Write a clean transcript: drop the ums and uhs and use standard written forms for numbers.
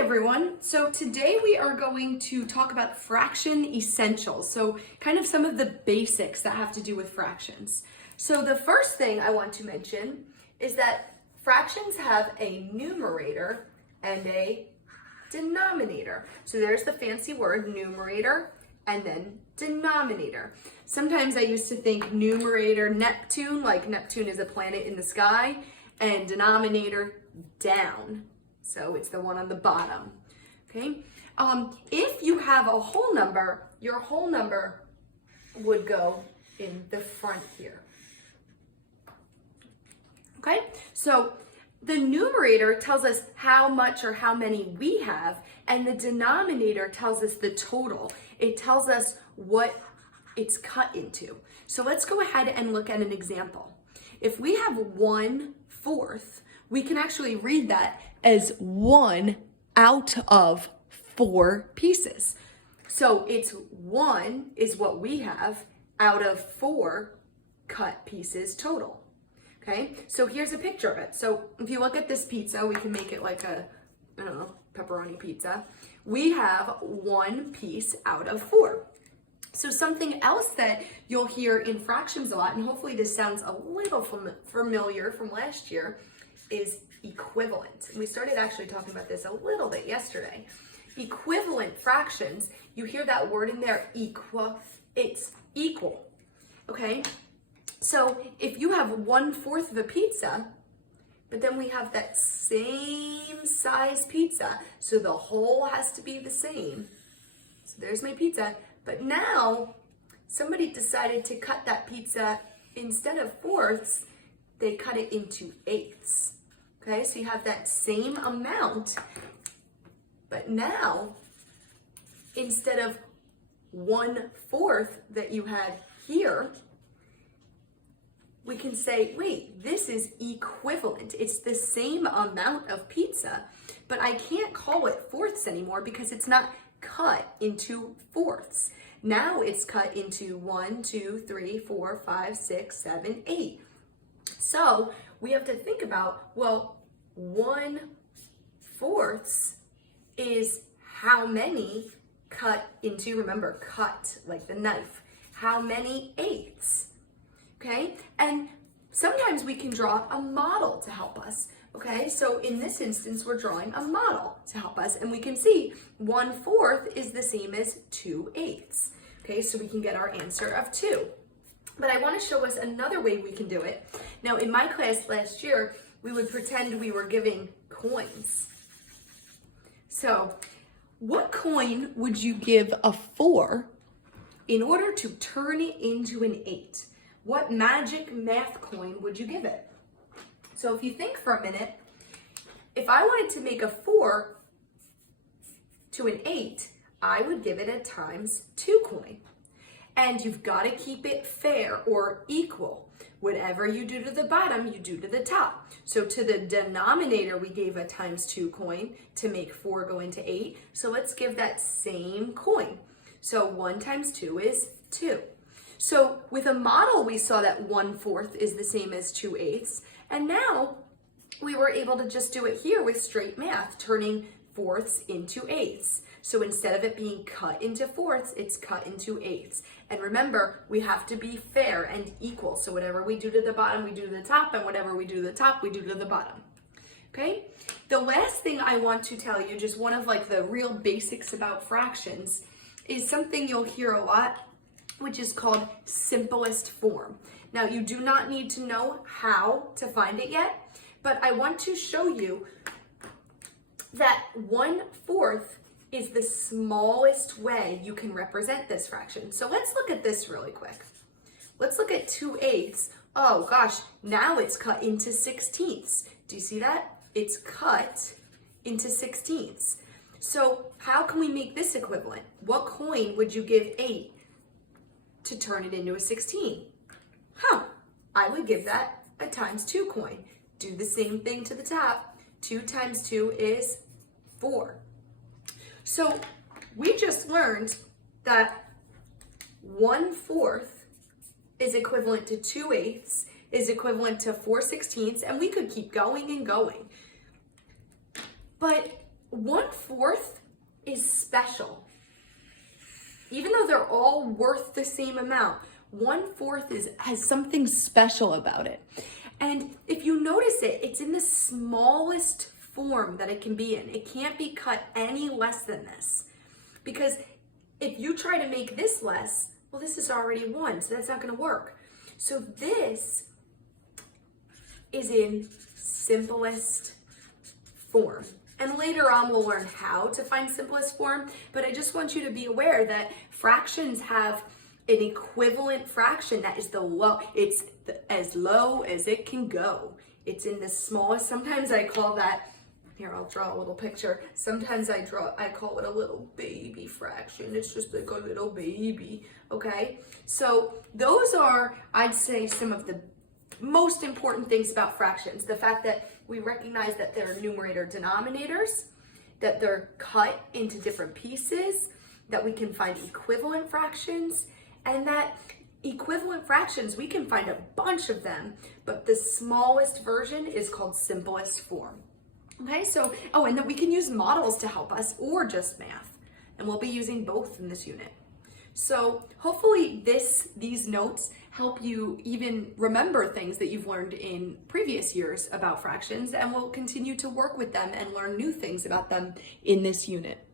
everyone. So today we are going to talk about fraction essentials. So kind of some of the basics that have to do with fractions. So the first thing I want to mention is that fractions have a numerator and a denominator. So there's the fancy word numerator and then denominator. Sometimes I used to think numerator Neptune, like Neptune is a planet in the sky, and denominator down. So it's the one on the bottom, okay? If you have a whole number, your whole number would go in the front here, okay? So the numerator tells us how much or how many we have, and the denominator tells us the total. It tells us what it's cut into. So let's go ahead and look at an example. If we have 1/4, we can actually read that as 1 out of 4 pieces. So it's 1 is what we have out of 4 cut pieces total. Okay, so here's a picture of it. So if you look at this pizza, we can make it like a, I don't know, pepperoni pizza. We have 1 piece out of 4. So something else that you'll hear in fractions a lot, and hopefully this sounds a little familiar from last year, is equivalent. And we started actually talking about this a little bit yesterday. Equivalent fractions, you hear that word in there, it's equal, okay? So if you have 1/4 of a pizza, but then we have that same size pizza, so the whole has to be the same. So there's my pizza, but now somebody decided to cut that pizza, instead of fourths, they cut it into eighths. Okay, so you have that same amount, but now, instead of 1/4 that you had here, we can say, wait, this is equivalent. It's the same amount of pizza, but I can't call it fourths anymore because it's not cut into fourths. Now it's cut into 1, 2, 3, 4, 5, 6, 7, 8. So we have to think about, well, 1/4 is how many cut into, remember, cut, like the knife, how many eighths, okay? And sometimes we can draw a model to help us, okay? So in this instance, we're drawing a model to help us, and we can see 1/4 is the same as 2/8, okay? So we can get our answer of 2. But I want to show us another way we can do it. Now, in my class last year, we would pretend we were giving coins. So, what coin would you give a 4 in order to turn it into an 8? What magic math coin would you give it? So if you think for a minute, if I wanted to make a 4 to an 8, I would give it a ×2 coin. And you've got to keep it fair or equal. Whatever you do to the bottom, you do to the top. So to the denominator, we gave a ×2 coin to make 4 go into 8. So let's give that same coin. So 1 × 2 is 2. So with a model, we saw that 1/4 is the same as 2/8. And now we were able to just do it here with straight math, turning fourths into eighths. So instead of it being cut into fourths, it's cut into eighths. And remember, we have to be fair and equal. So whatever we do to the bottom, we do to the top, and whatever we do to the top, we do to the bottom. Okay? The last thing I want to tell you, just one of like the real basics about fractions, is something you'll hear a lot, which is called simplest form. Now, you do not need to know how to find it yet, but I want to show you that 1/4 is the smallest way you can represent this fraction. So let's look at this really quick. Let's look at 2/8. Oh gosh, now it's cut into 16ths. Do you see that? It's cut into 16ths. So how can we make this equivalent? What coin would you give 8 to turn it into a 16? I would give that a ×2 coin. Do the same thing to the top. 2 × 2 is 4. So we just learned that 1/4 is equivalent to 2/8, is equivalent to 4/16, and we could keep going and going. But 1/4 is special. Even though they're all worth the same amount, 1/4 has something special about it. And if you notice it, it's in the smallest form that it can be in. It can't be cut any less than this. Because if you try to make this less, well, this is already 1, so that's not going to work. So this is in simplest form. And later on, we'll learn how to find simplest form, but I just want you to be aware that fractions have an equivalent fraction that is it's as low as it can go. It's in the smallest, sometimes I call that, here, I'll draw a little picture. Sometimes I call it a little baby fraction. It's just like a little baby, okay? So those are, I'd say, some of the most important things about fractions. The fact that we recognize that they're numerator denominators, that they're cut into different pieces, that we can find equivalent fractions, and that equivalent fractions, we can find a bunch of them, but the smallest version is called simplest form. Okay, so, and then we can use models to help us, or just math, and we'll be using both in this unit. So hopefully these notes help you even remember things that you've learned in previous years about fractions, and we'll continue to work with them and learn new things about them in this unit.